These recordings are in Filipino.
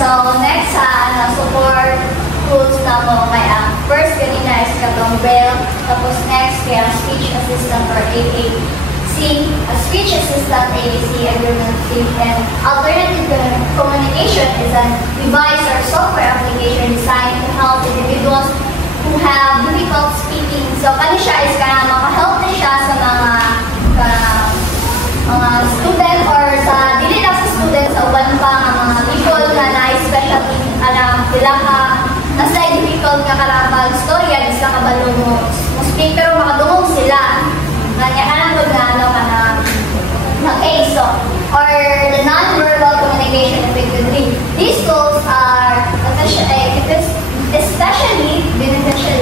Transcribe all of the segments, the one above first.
So, next support tools na mo kaya first kanina is katong braille, tapos next kaya speech assistant or AAC. A speech assistant AAC agreement and alternative communication is a device or software application designed to help individuals who have difficult speaking. So, kani siya is kana maka-help na siya sa mga student or sa dili lang sa student sa uban pa nga mga people na na-especially sila ka nasa difficult nga karapag storya di sila kabalo mo speak pero makadungog sila kanya kanang na ASO or the non-verbal communication effectively. These tools are especially beneficial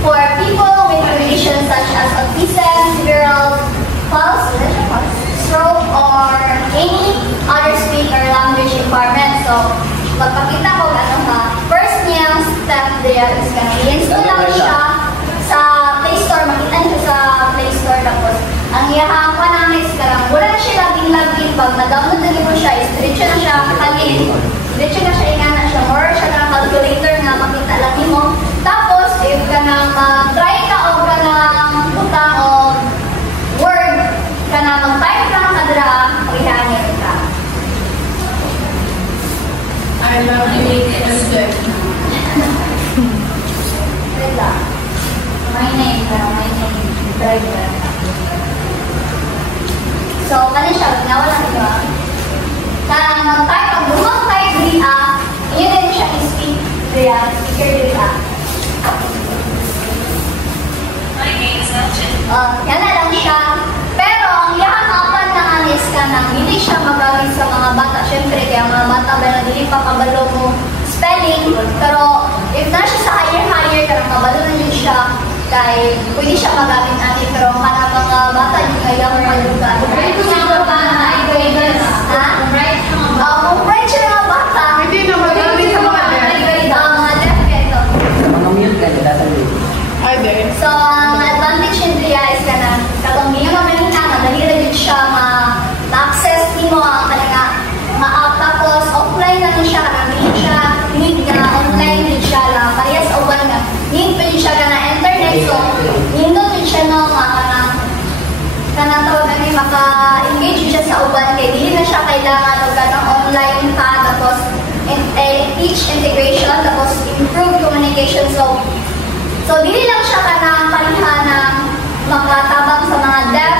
for people with conditions such as autism, cerebral palsy, stroke, or any other speech or language impairment. So, magpakita ko first niyang step there is i-install lang siya sa Play Store. Makita niyo sa Play Store. Tapos, ang iyahawa namin is wala na siya laging pag na-download na mo siya, is diretso na siya kalin. Diretso na siya ingana siya. More siya ng calculator nga makita lang mo. Tapos, if ka na mag-try ka o ka na butang o word, ka na mag-type ka ng kadra, paghihanin ka. I love to make it a step. My name, driver. So, kani siya, nawala ito. Kaya mag-type, pag bumag-type dito, yun din siya i-speaker dito. My name is Elton. Yan na lang siya. Pero, ang yakakapan na anis ka nang hindi siya magamit sa mga bata. Siyempre, kaya mga bata ba na hindi pa kabalo mo spelling. Pero, if na siya sa higher, karang kabalo na yun siya, kaya pwede siya magamit natin. Pero, mga bata yung kaya mo malugan. Right siya mga bata. Ha? Right siya mga bata. Hindi na magamit sa mga deaf. Mga mute ka, dadalit. Ay, there. So, ang advantage niya is ka na katong niya mamanina, madali rin siya ma-access ni mo ang kanina ma-app. Tapos, offline na rin siya, kanang siya, need na online rin siya lang. Parehas uban nga, need pa rin siya ka na internet. So, nindot rin siya no, kanang tawag na rin, maka-engage siya sa uban. Kaya hindi na siya kailangan o kanang online pa. Tapos, teach integration. Tapos, improve communication. So, dili lang siya ka na palihan na makatabang sa mga deaf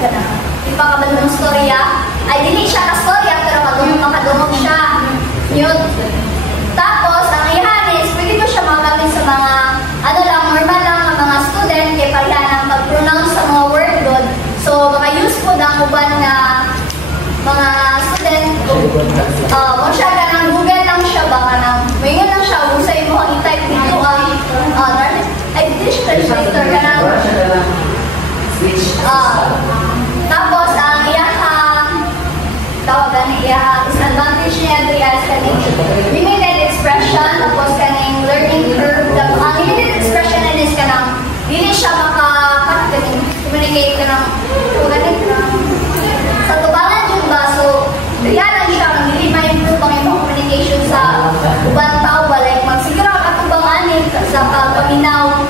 ka na. Ipakabalo ng storya. Ay, dili siya ka-storya, pero makadungog siya. Yun. Tapos, ang ihanis, pwede ko siya magamit sa mga, normal lang mga student, kaya palihan ang pag-pronounce sa mga word doon. So, maka-use po ang uban na mga student. Kung siya ka ng Google lang siya, baka nang, mayroon lang siya, usay mo ang i-type dito ay, dish translator ka na. Tapos, ang tawagan niya, is advantage niya as kaning limited expression, tapos kaning learning curve. Ang limited expression na is kanang, dili siya communicate ka ng, sa tubangan yung ba, so, yan lang siya, hindi ma-improve ang imong communication sa ubang tao ba, like, magsiguro ka tubanganin sa pagpaminaw,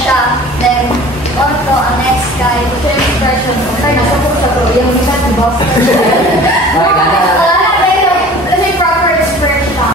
siya. Then, also, ang next guy, first person. Okay, nasa po sa to. Yung isa si boss.